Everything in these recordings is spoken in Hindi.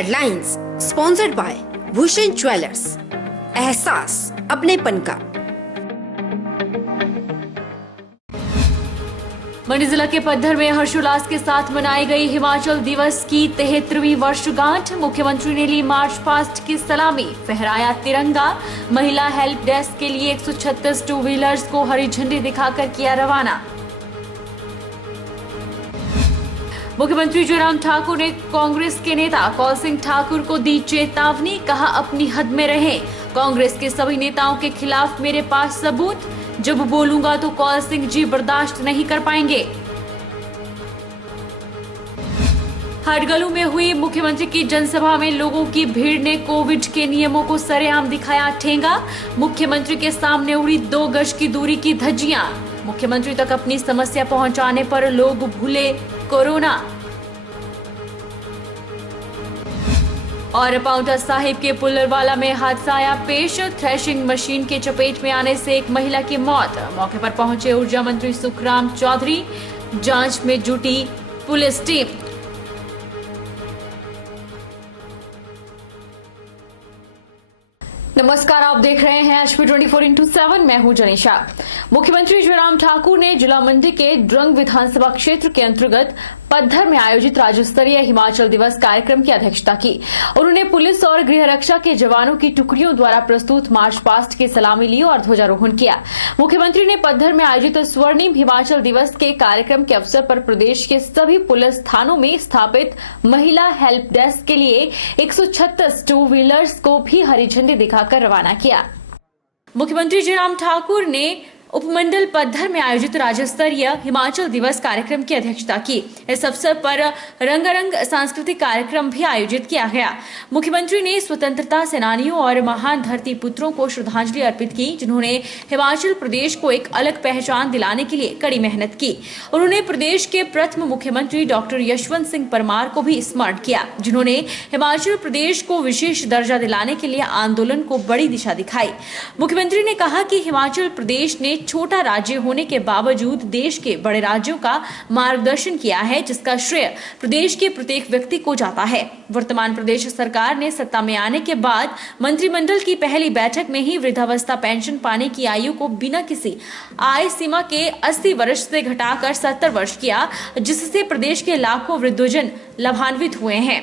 Headlines sponsored by Bhushan jewellers, एहसास अपनेपन का। मंडी जिला के पद्धर में हर्षोल्लास के साथ मनाई गई हिमाचल दिवस की 73वीं वर्षगांठ। मुख्यमंत्री ने ली मार्च पास्ट की सलामी, फहराया तिरंगा। महिला हेल्प डेस्क के लिए 136 टू व्हीलर्स को हरी झंडी दिखाकर किया रवाना। मुख्यमंत्री जयराम ठाकुर ने कांग्रेस के नेता कौल सिंह ठाकुर को दी चेतावनी, कहा अपनी हद में रहें। कांग्रेस के सभी नेताओं के खिलाफ मेरे पास सबूत, जब बोलूंगा तो कौल सिंह जी बर्दाश्त नहीं कर पाएंगे। हडगलू में हुई मुख्यमंत्री की जनसभा में लोगों की भीड़ ने कोविड के नियमों को सरेआम दिखाया ठेंगा। मुख्यमंत्री के सामने उड़ी 2 गज की दूरी की धज्जियां। मुख्यमंत्री तक अपनी समस्या पहुंचाने पर लोग भूले कोरोना। और पांवटा साहिब के पुल्लरवाला में हादसा आया पेश। थ्रेशिंग मशीन के चपेट में आने से एक महिला की मौत। मौके पर पहुंचे ऊर्जा मंत्री सुखराम चौधरी, जांच में जुटी पुलिस टीम। नमस्कार, आप देख रहे हैं HP 24x7। मैं हूं जनीशा। मुख्यमंत्री जयराम ठाकुर ने जिला मंडी के ड्रंग विधानसभा क्षेत्र के अंतर्गत पद्धर में आयोजित राज्य स्तरीय हिमाचल दिवस कार्यक्रम की अध्यक्षता की। उन्होंने पुलिस और गृह रक्षा के जवानों की टुकड़ियों द्वारा प्रस्तुत मार्च पास्ट की सलामी ली और ध्वजारोहण किया। मुख्यमंत्री ने पद्धर में आयोजित स्वर्णिम हिमाचल दिवस के कार्यक्रम के अवसर पर प्रदेश के सभी पुलिस थानों में स्थापित महिला हेल्प डेस्क के लिए 136 टू व्हीलर्स को भी हरी झंडी दिखाकर रवाना किया। मुख्यमंत्री जयराम ठाकुर ने उपमंडल पद्धर में आयोजित राज्य स्तरीय हिमाचल दिवस कार्यक्रम की अध्यक्षता की। इस अवसर पर रंगारंग सांस्कृतिक कार्यक्रम भी आयोजित किया गया। मुख्यमंत्री ने स्वतंत्रता सेनानियों और महान धरती पुत्रों को श्रद्धांजलि अर्पित की, जिन्होंने हिमाचल प्रदेश को एक अलग पहचान दिलाने के लिए कड़ी मेहनत की। उन्होंने प्रदेश के प्रथम मुख्यमंत्री डॉक्टर यशवंत सिंह परमार को भी स्मरण किया, जिन्होंने हिमाचल प्रदेश को विशेष दर्जा दिलाने के लिए आंदोलन को बड़ी दिशा दिखाई। मुख्यमंत्री ने कहा कि हिमाचल प्रदेश ने छोटा राज्य होने के बावजूद देश के बड़े राज्यों का मार्गदर्शन किया है, जिसका श्रेय प्रदेश के प्रत्येक व्यक्ति को जाता है। वर्तमान प्रदेश सरकार ने सत्ता में आने के बाद मंत्रिमंडल की पहली बैठक में ही वृद्धावस्था पेंशन पाने की आयु को बिना किसी आय सीमा के 80 वर्ष से घटाकर 70 वर्ष किया, जिससे प्रदेश के लाखों वृद्धजन लाभान्वित हुए हैं।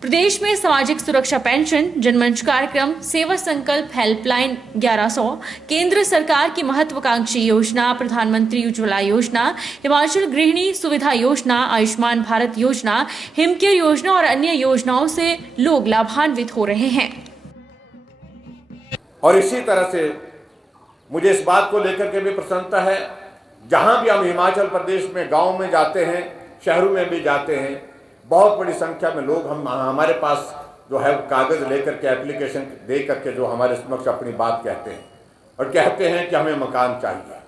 प्रदेश में सामाजिक सुरक्षा पेंशन, जनमंच कार्यक्रम, सेवा संकल्प हेल्पलाइन 1100, केंद्र सरकार की महत्वाकांक्षी योजना प्रधानमंत्री उज्ज्वला योजना, हिमाचल गृहिणी सुविधा योजना, आयुष्मान भारत योजना, हिमकेयर योजना और अन्य योजनाओं से लोग लाभान्वित हो रहे हैं। और इसी तरह से मुझे इस बात को लेकर के भी प्रसन्नता है, जहां भी हम हिमाचल प्रदेश में गाँव में जाते हैं, शहरों में भी जाते हैं, बहुत बड़ी संख्या में लोग हमारे पास जो है कागज लेकर के एप्लीकेशन दे करके जो हमारे समक्ष अपनी बात कहते हैं और कहते हैं कि हमें मकान चाहिए।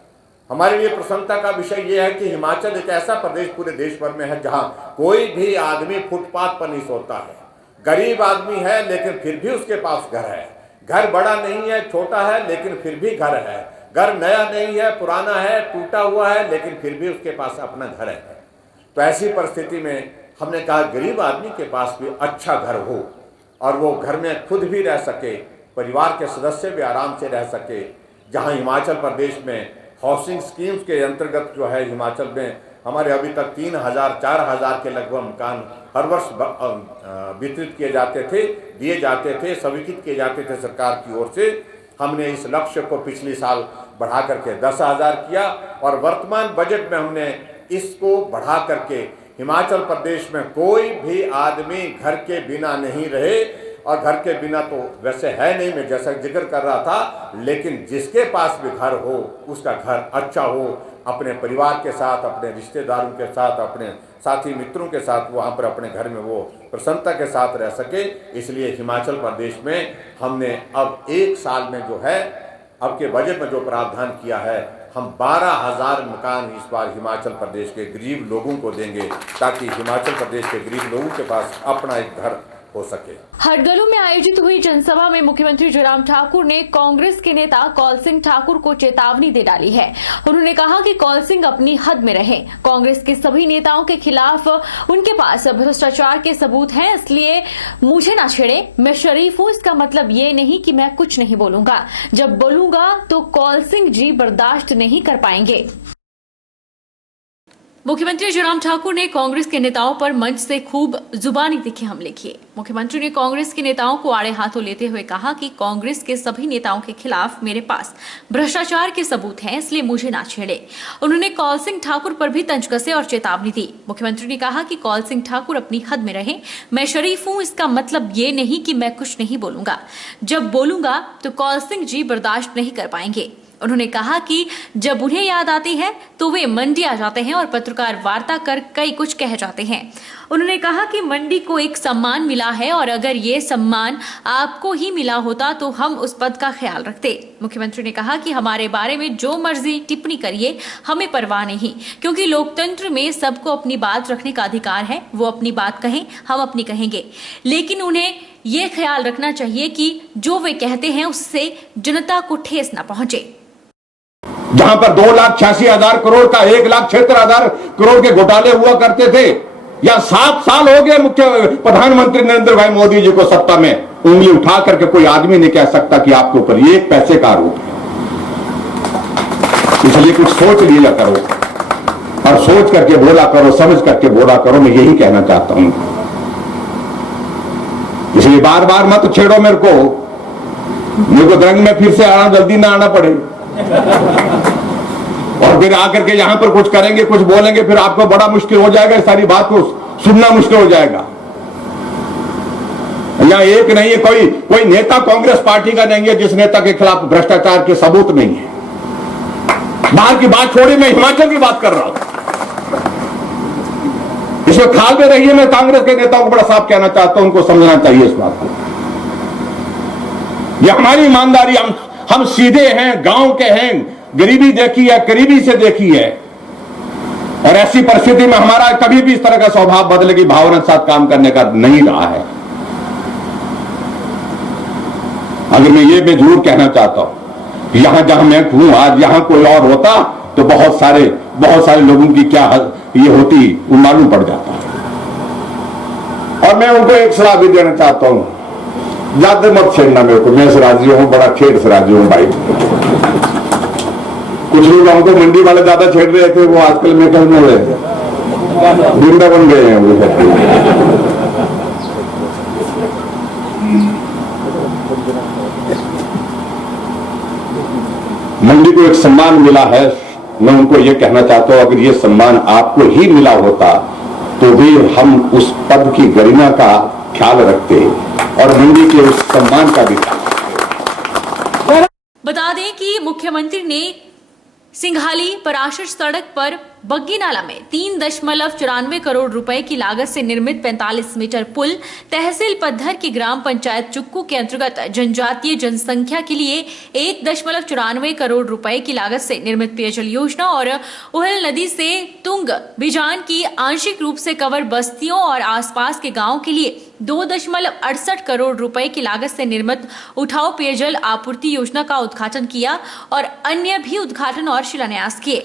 हमारे लिए प्रसन्नता का विषय यह है कि हिमाचल एक ऐसा प्रदेश पूरे देश भर में है जहां कोई भी आदमी फुटपाथ पर नहीं सोता है। गरीब आदमी है लेकिन फिर भी उसके पास घर है। घर बड़ा नहीं है, छोटा है, लेकिन फिर भी घर है। घर नया नहीं है, पुराना है, टूटा हुआ है, लेकिन फिर भी उसके पास अपना घर है। तो ऐसी परिस्थिति में हमने कहा गरीब आदमी के पास भी अच्छा घर हो और वो घर में खुद भी रह सके, परिवार के सदस्य भी आराम से रह सके। जहां हिमाचल प्रदेश में हाउसिंग स्कीम्स के अंतर्गत जो है हिमाचल में हमारे अभी तक 3000-4000 के लगभग मकान हर वर्ष वितरित किए जाते थे, दिए जाते थे, स्वीकृत किए जाते थे सरकार की ओर से। हमने इस लक्ष्य को पिछले साल बढ़ा करके 10,000 किया और वर्तमान बजट में हमने इसको बढ़ा करके हिमाचल प्रदेश में कोई भी आदमी घर के बिना नहीं रहे। और घर के बिना तो वैसे है नहीं, मैं जैसा जिक्र कर रहा था, लेकिन जिसके पास भी घर हो उसका घर अच्छा हो, अपने परिवार के साथ, अपने रिश्तेदारों के साथ, अपने साथी मित्रों के साथ वहाँ पर अपने घर में वो प्रसन्नता के साथ रह सके। इसलिए हिमाचल प्रदेश में हमने अब 1 साल में जो है अब के बजट में जो प्रावधान किया है, हम 12,000 मकान इस बार हिमाचल प्रदेश के गरीब लोगों को देंगे, ताकि हिमाचल प्रदेश के गरीब लोगों के पास अपना एक घर हो सके। हडगलू में आयोजित हुई जनसभा में मुख्यमंत्री जयराम ठाकुर ने कांग्रेस के नेता कौल सिंह ठाकुर को चेतावनी दे डाली है। उन्होंने कहा कि कौल सिंह अपनी हद में रहें। कांग्रेस के सभी नेताओं के खिलाफ उनके पास भ्रष्टाचार के सबूत हैं, इसलिए मुझे ना छेड़े। मैं शरीफ हूं, इसका मतलब ये नहीं कि मैं कुछ नहीं बोलूंगा। जब बोलूंगा तो कौल सिंह जी बर्दाश्त नहीं कर पाएंगे। मुख्यमंत्री जयराम ठाकुर ने कांग्रेस के नेताओं पर मंच से खूब जुबानी तीखे हमले किए। मुख्यमंत्री ने कांग्रेस के नेताओं को आड़े हाथों लेते हुए कहा कि कांग्रेस के सभी नेताओं के खिलाफ मेरे पास भ्रष्टाचार के सबूत हैं, इसलिए मुझे ना छेड़े। उन्होंने कौल सिंह ठाकुर पर भी तंज कसे और चेतावनी दी। मुख्यमंत्री ने कहा कि कौल सिंह ठाकुर अपनी हद में रहें। मैं शरीफ हूं, इसका मतलब ये नहीं कि मैं कुछ नहीं बोलूंगा। जब बोलूंगा तो कौल सिंह जी बर्दाश्त नहीं कर पाएंगे। उन्होंने कहा कि जब उन्हें याद आती है तो वे मंडी आ जाते हैं और पत्रकार वार्ता कर कई कुछ कह जाते हैं। उन्होंने कहा कि मंडी को एक सम्मान मिला है और अगर ये सम्मान आपको ही मिला होता तो हम उस पद का ख्याल रखते। मुख्यमंत्री ने कहा कि हमारे बारे में जो मर्जी टिप्पणी करिए, हमें परवाह नहीं, क्योंकि लोकतंत्र में सबको अपनी बात रखने का अधिकार है। वो अपनी बात कहें, हम अपनी कहेंगे, लेकिन उन्हें ये ख्याल रखना चाहिए कि जो वे कहते हैं उससे जनता को ठेस न पहुंचे। जहां पर 2,86,000 करोड़ का 1,76,000 करोड़ के घोटाले हुआ करते थे, या 7 साल हो गए मुख्य प्रधानमंत्री नरेंद्र भाई मोदी जी को सत्ता में, उंगली उठा करके कोई आदमी नहीं कह सकता कि आपके ऊपर ये एक पैसे का आरोप है। इसलिए कुछ सोच लिया करो और सोच करके बोला करो, समझ करके बोला करो। मैं यही कहना चाहता हूं। इसलिए बार बार मत छेड़ो मेरे को रंग में फिर से आना, जल्दी ना आना पड़े और फिर आकर के यहां पर कुछ करेंगे, कुछ बोलेंगे, फिर आपको बड़ा मुश्किल हो जाएगा। सारी बात को सुनना मुश्किल हो जाएगा। यहां एक नहीं है, कोई नेता कांग्रेस पार्टी का नहीं है जिस नेता के खिलाफ भ्रष्टाचार के सबूत नहीं है। बाहर की बात छोड़ी, मैं हिमाचल की बात कर रहा हूं। इसमें खाल में रहिए। मैं कांग्रेस के नेताओं को बड़ा साफ कहना चाहता हूं, उनको समझना चाहिए इस बात को। यह हमारी ईमानदारी, हम सीधे हैं, गांव के हैं, गरीबी देखी है, करीबी से देखी है, और ऐसी परिस्थिति में हमारा कभी भी इस तरह का स्वभाव बदले की भावना के साथ काम करने का नहीं रहा है। अगर मैं ये जरूर कहना चाहता हूं, यहां जहां मैं हूं आज, यहां कोई और होता तो बहुत सारे लोगों की क्या ये होती वो मालूम पड़ जाता। और मैं उनको एक सलाह भी देना चाहता हूं, ज्यादा मत छेड़ना मेरे को। मैं राजी हूं, बड़ा खेड़ से राजी हूं भाई। कुछ लोग हमको मंडी वाले ज्यादा छेड़ रहे थे, वो आजकल में कल में गुंडा बन गए हैं वो। मंडी को एक सम्मान मिला है, मैं उनको ये कहना चाहता हूं, अगर ये सम्मान आपको ही मिला होता तो भी हम उस पद की गरिमा का ख्याल रखते और मंडी के उस सम्मान का भी ख्याल। बता दें कि मुख्यमंत्री ने सिंघाली पराशर सड़क पर बग्गी नाला में 3.94 करोड़ रुपए की लागत से निर्मित 45 मीटर पुल, तहसील पद्धर की ग्राम पंचायत चुक्कू के अंतर्गत जनजातीय जनसंख्या के लिए 1.94 करोड़ रुपए की लागत से निर्मित पेयजल योजना और उहल नदी से तुंग बिजान की आंशिक रूप से कवर बस्तियों और आसपास के गांवों के लिए 2.68 करोड़ रुपए की लागत से निर्मित उठाओ पेयजल आपूर्ति योजना का उद्घाटन किया और अन्य भी उद्घाटन और शिलान्यास किए।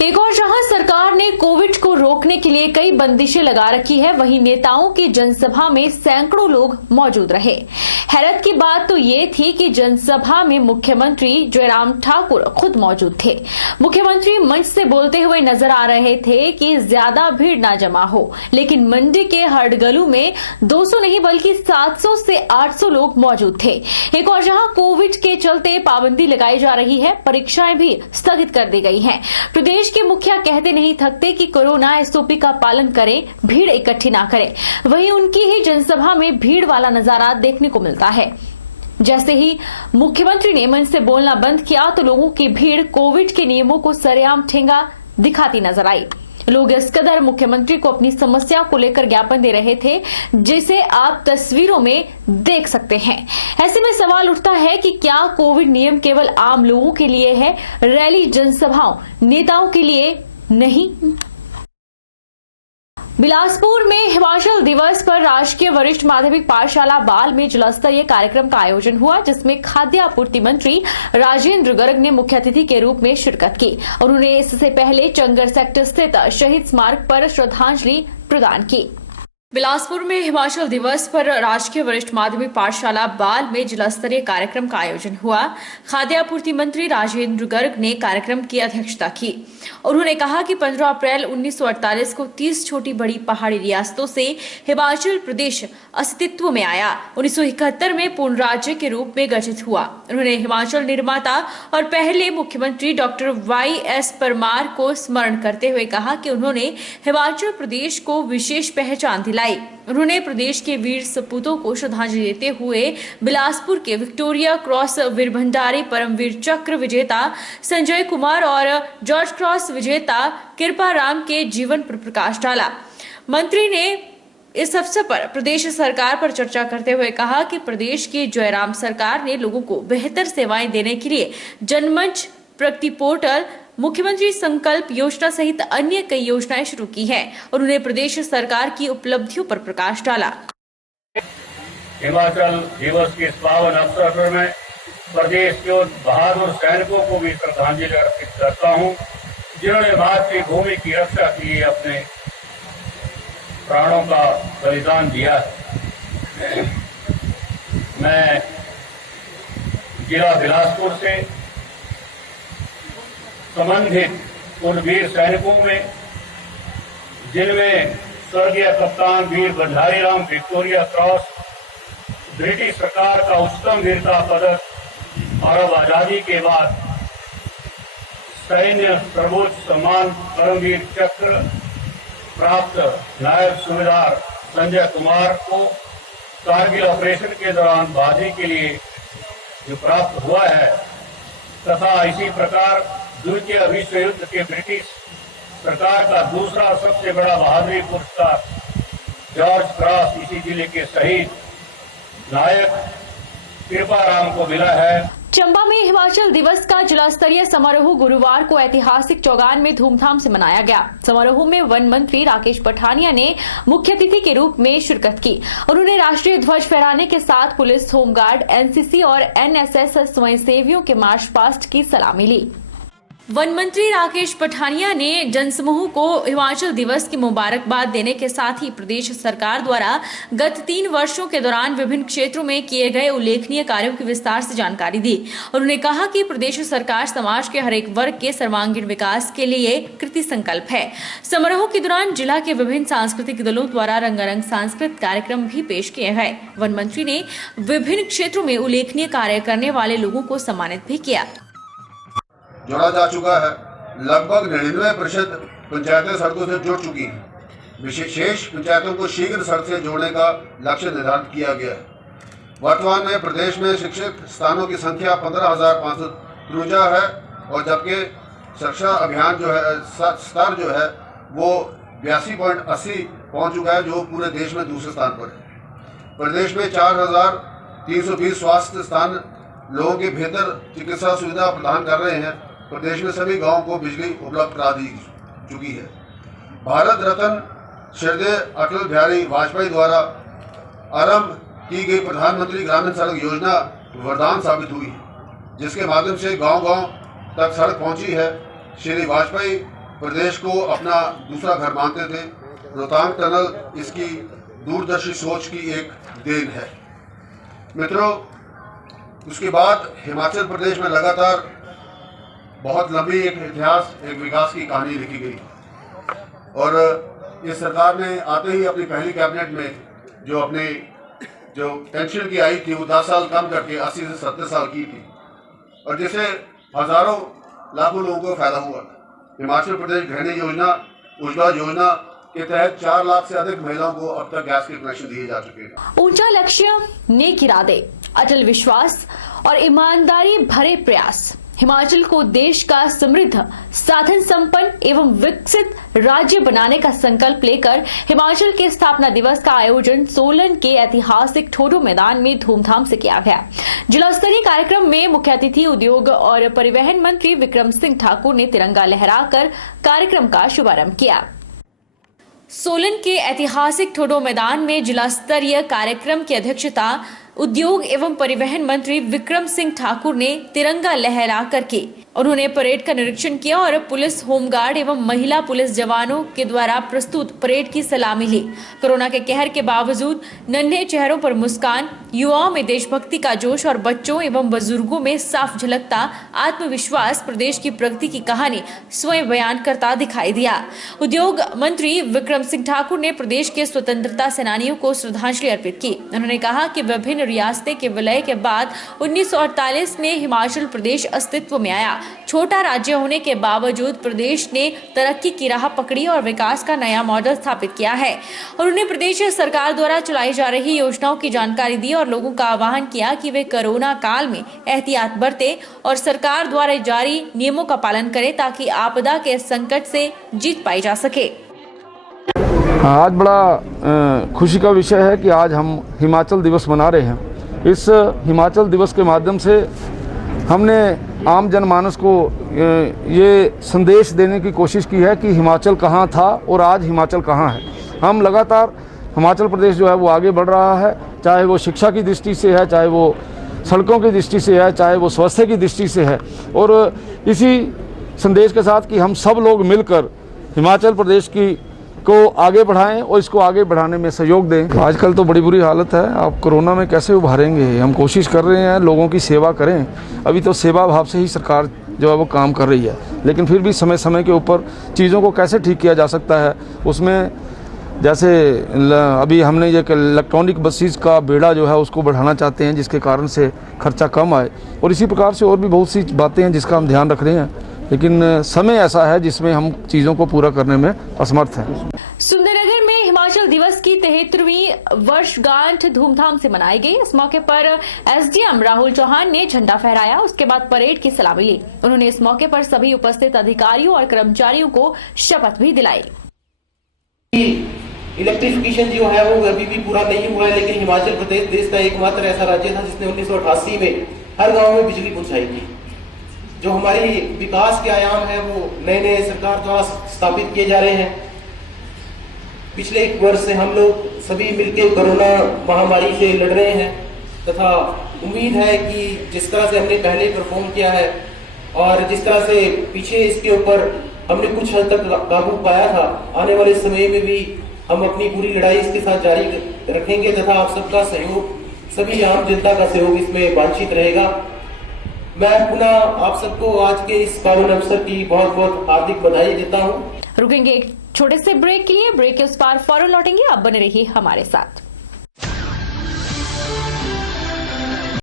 एक और जहां सरकार ने कोविड को रोकने के लिए कई बंदिशें लगा रखी है, वहीं नेताओं की जनसभा में सैकड़ों लोग मौजूद रहे। हैरत की बात तो ये थी कि जनसभा में मुख्यमंत्री जयराम ठाकुर खुद मौजूद थे। मुख्यमंत्री मंच से बोलते हुए नजर आ रहे थे कि ज्यादा भीड़ ना जमा हो, लेकिन मंडी के हडगलू में 200 नहीं बल्कि 700 से 800 लोग मौजूद थे। एक और जहां कोविड के चलते पाबंदी लगाई जा रही है, परीक्षाएं भी स्थगित कर दी गई हैं। प्रदेश के मुखिया कहते नहीं थकते कि कोरोना एसओपी का पालन करें, भीड़ इकट्ठी ना करें। वहीं उनकी ही जनसभा में भीड़ वाला नजारा देखने को मिलता है। जैसे ही मुख्यमंत्री ने मंच से बोलना बंद किया तो लोगों की भीड़ कोविड के नियमों को सरेआम ठेंगा दिखाती नजर आई। लोग इस कदर मुख्यमंत्री को अपनी समस्या को लेकर ज्ञापन दे रहे थे, जिसे आप तस्वीरों में देख सकते हैं। ऐसे में सवाल उठता है कि क्या कोविड नियम केवल आम लोगों के लिए है, रैली जनसभाओं नेताओं के लिए नहीं? बिलासपुर में हिमाचल दिवस पर राजकीय वरिष्ठ माध्यमिक पाठशाला बाल में जिला स्तरीय कार्यक्रम का आयोजन हुआ, जिसमें खाद्य आपूर्ति मंत्री राजेंद्र गर्ग ने मुख्य अतिथि के रूप में शिरकत की। उन्होंने इससे पहले चंगर सेक्टर स्थित शहीद स्मारक पर श्रद्धांजलि प्रदान की। बिलासपुर में हिमाचल दिवस पर राजकीय वरिष्ठ माध्यमिक पाठशाला बाल में जिला स्तरीय कार्यक्रम का आयोजन हुआ। खाद्य आपूर्ति मंत्री राजेंद्र गर्ग ने कार्यक्रम की अध्यक्षता की। उन्होंने कहा कि 15 अप्रैल 1948 को 30 छोटी बड़ी पहाड़ी रियासतों से हिमाचल प्रदेश अस्तित्व में आया। 1971 में पूर्ण राज्य के रूप में गठित हुआ। उन्होंने हिमाचल निर्माता और पहले मुख्यमंत्री डॉक्टर YS परमार को स्मरण करते हुए कहा कि उन्होंने हिमाचल प्रदेश को विशेष पहचान दिलाई। उन्होंने प्रदेश के वीर सपूतों को श्रद्धांजलि देते हुए बिलासपुर के विक्टोरिया क्रॉस वीर भंडारी परमवीर चक्र विजेता संजय कुमार और जॉर्ज क्रॉस विजेता कृपा राम के जीवन पर प्रकाश डाला। मंत्री ने इस अवसर पर प्रदेश सरकार पर चर्चा करते हुए कहा कि प्रदेश की जयराम सरकार ने लोगों को बेहतर सेवाएं देने के लिए जनमंच, प्रगति पोर्टल, मुख्यमंत्री संकल्प योजना सहित अन्य कई योजनाएं शुरू की हैं। उन्होंने प्रदेश सरकार की उपलब्धियों पर प्रकाश डाला। हिमाचल दिवस के इस पावन अवसर पर मैं प्रदेश के उन बहादुर सैनिकों को भी श्रद्धांजलि अर्पित करता हूं, जिन्होंने मातृभूमि की रक्षा के लिए अपने प्राणों का बलिदान दिया है। मैं जिला बिलासपुर से संबंधित उन वीर सैनिकों में, जिनमें स्वर्गीय कप्तान Veer Bhandari Ram Victoria Cross, British सरकार का उच्चतम वीरता पदक और अब आजादी के बाद सैन्य सर्वोच्च सम्मान परमवीर चक्र प्राप्त नायब सूबेदार संजय कुमार को कारगिल ऑपरेशन के दौरान बहादुरी के लिए जो प्राप्त हुआ है, तथा इसी प्रकार द्वितीय विश्व युद्ध के ब्रिटिश सरकार का दूसरा सबसे बड़ा बहादुरी पुरस्कार जॉर्ज क्रॉस इसी जिले के शहीद नायक कृपा राम को मिला है। चंबा में हिमाचल दिवस का जिला स्तरीय समारोह गुरुवार को ऐतिहासिक चौगान में धूमधाम से मनाया गया। समारोह में वन मंत्री राकेश पठानिया ने मुख्य अतिथि के रूप में शिरकत की। उन्होंने राष्ट्रीय ध्वज फहराने के साथ पुलिस, होमगार्ड, NCC और NSS स्वयंसेवियों के मार्च पास्ट की सलामी ली। वन मंत्री राकेश पठानिया ने जनसमूह को हिमाचल दिवस की मुबारकबाद देने के साथ ही प्रदेश सरकार द्वारा गत 3 वर्षों के दौरान विभिन्न क्षेत्रों में किए गए उल्लेखनीय कार्यों की विस्तार से जानकारी दी। उन्होंने कहा कि प्रदेश सरकार समाज के हर एक वर्ग के सर्वांगीण विकास के लिए कृति संकल्प है। समारोह के दौरान जिला के विभिन्न सांस्कृतिक दलों द्वारा रंगारंग सांस्कृतिक कार्यक्रम भी पेश किए गए। वन मंत्री ने विभिन्न क्षेत्रों में उल्लेखनीय कार्य करने वाले लोगों को सम्मानित भी किया। जोड़ा जा चुका है। लगभग 99% पंचायतें सड़कों से जुड़ चुकी हैं। विशेष पंचायतों को शीघ्र सड़क से जोड़ने का लक्ष्य निर्धारित किया गया है। वर्तमान में प्रदेश में शिक्षित स्थानों की संख्या 15,553 है और जबकि शिक्षा अभियान जो है स्तर जो है वो 82.80 पहुंच चुका है, जो पूरे देश में दूसरे स्थान पर है। प्रदेश में 4,320 स्वास्थ्य स्थान लोगों की बेहतर चिकित्सा सुविधा प्रदान कर रहे हैं। प्रदेश में सभी गांवों को बिजली उपलब्ध करा दी चुकी है। भारत रत्न श्रद्धेय अटल बिहारी वाजपेयी द्वारा आरंभ की गई प्रधानमंत्री ग्रामीण सड़क योजना वरदान साबित हुई, जिसके माध्यम से गांव-गांव तक सड़क पहुंची है। श्री वाजपेयी प्रदेश को अपना दूसरा घर मानते थे। रोहतांग टनल इसकी दूरदर्शी सोच की एक देन है। मित्रों, उसके बाद हिमाचल प्रदेश में लगातार बहुत लंबी एक इतिहास, एक विकास की कहानी लिखी गई और इस सरकार ने आते ही अपनी पहली कैबिनेट में जो पेंशन की आई थी वो 10 साल कम करके 80 से 70 साल की थी और जिससे हजारों लाखों लोगों को फायदा हुआ। हिमाचल प्रदेश गृहिणी योजना, उज्ज्वला योजना के तहत 4 लाख से अधिक महिलाओं को अब तक गैस के कनेक्शन दिए जा चुके हैं। ऊंचा लक्ष्य, नेक इरादे, अटल विश्वास और ईमानदारी भरे प्रयास हिमाचल को देश का समृद्ध, साधन संपन्न एवं विकसित राज्य बनाने का संकल्प लेकर हिमाचल के स्थापना दिवस का आयोजन सोलन के ऐतिहासिक ठोडो मैदान में धूमधाम से किया गया। जिला स्तरीय कार्यक्रम में मुख्य अतिथि उद्योग और परिवहन मंत्री विक्रम सिंह ठाकुर ने तिरंगा लहराकर कार्यक्रम का शुभारंभ किया। सोलन के ऐतिहासिक ठोडो मैदान में जिला स्तरीय कार्यक्रम की अध्यक्षता उद्योग एवं परिवहन मंत्री विक्रम सिंह ठाकुर ने तिरंगा लहरा करके उन्होंने परेड का निरीक्षण किया और पुलिस, होमगार्ड एवं महिला पुलिस जवानों के द्वारा प्रस्तुत परेड की सलामी ली। कोरोना के कहर के बावजूद नन्हे चेहरों पर मुस्कान, युवाओं में देशभक्ति का जोश और बच्चों एवं बुजुर्गों में साफ झलकता आत्मविश्वास प्रदेश की प्रगति की कहानी स्वयं बयान करता दिखाई दिया। उद्योग मंत्री विक्रम सिंह ठाकुर ने प्रदेश के स्वतंत्रता सेनानियों को श्रद्धांजलि अर्पित की। उन्होंने कहा कि विभिन्न रियासतें के विलय के बाद 1948 में हिमाचल प्रदेश अस्तित्व में आया। छोटा राज्य होने के बावजूद प्रदेश ने तरक्की की राह पकड़ी और विकास का नया मॉडल स्थापित किया है। उन्होंने प्रदेश सरकार द्वारा चलाई जा रही योजनाओं की जानकारी दी और लोगों का आह्वान किया कि वे कोरोना काल में एहतियात बरतें और सरकार द्वारा जारी नियमों का पालन करें ताकि आपदा के संकट से जीत पाई जा सके। आज बड़ा खुशी का विषय है कि आज हम हिमाचल दिवस मना रहे हैं। इस हिमाचल दिवस के माध्यम से हमने आम जनमानस को ये संदेश देने की कोशिश की है कि हिमाचल कहाँ था और आज हिमाचल कहाँ है। हम लगातार हिमाचल प्रदेश जो है वो आगे बढ़ रहा है, चाहे वो शिक्षा की दृष्टि से है, चाहे वो सड़कों की दृष्टि से है, चाहे वो स्वास्थ्य की दृष्टि से है। और इसी संदेश के साथ कि हम सब लोग मिलकर हिमाचल प्रदेश की को आगे बढ़ाएं और इसको आगे बढ़ाने में सहयोग दें। आजकल तो बड़ी बुरी हालत है, आप कोरोना में कैसे उभारेंगे। हम कोशिश कर रहे हैं लोगों की सेवा करें। अभी तो सेवा भाव से ही सरकार जो है वो काम कर रही है, लेकिन फिर भी समय समय के ऊपर चीज़ों को कैसे ठीक किया जा सकता है, उसमें जैसे अभी हमने ये इलेक्ट्रॉनिक बसेस का बेड़ा जो है उसको बढ़ाना चाहते हैं जिसके कारण से खर्चा कम आए, और इसी प्रकार से और भी बहुत सी बातें हैं जिसका हम ध्यान रख रहे हैं, लेकिन समय ऐसा है जिसमें हम चीज़ों को पूरा करने में असमर्थ हैं। सुंदरनगर में हिमाचल दिवस की 73वीं वर्षगांठ धूमधाम से मनाई गई। इस मौके पर एसडीएम राहुल चौहान ने झंडा फहराया, उसके बाद परेड की सलामी ली। उन्होंने इस मौके पर सभी उपस्थित अधिकारियों और कर्मचारियों को शपथ भी दिलाई। इलेक्ट्रिफिकेशन जो है वो अभी भी पूरा नहीं हुआ है, लेकिन हिमाचल प्रदेश देश का एकमात्र ऐसा राज्य था जिसने 1988 में हर गाँव में बिजली पहुंचाई थी। जो हमारी विकास के आयाम है वो नए नए सरकार द्वारा स्थापित किए जा रहे हैं। पिछले एक वर्ष से हम लोग सभी मिलकर कोरोना महामारी से लड़ रहे हैं तथा उम्मीद है कि जिस तरह से हमने पहले परफॉर्म किया है और जिस तरह से पीछे इसके ऊपर हमने कुछ हद तक काबू पाया था, आने वाले समय में भी हम अपनी पूरी लड़ाई इसके साथ जारी रखेंगे तथा आप सबका सहयोग, सभी आम जनता का सहयोग इसमें वांछित रहेगा। मैं पुनः आप सबको आज के इस पावन अवसर की बहुत बहुत हार्दिक बधाई देता हूँ। रुकेंगे एक छोटे से ब्रेक के लिए। ब्रेक के उस पार फौरन लौटेंगे, आप बने रहिए हमारे साथ।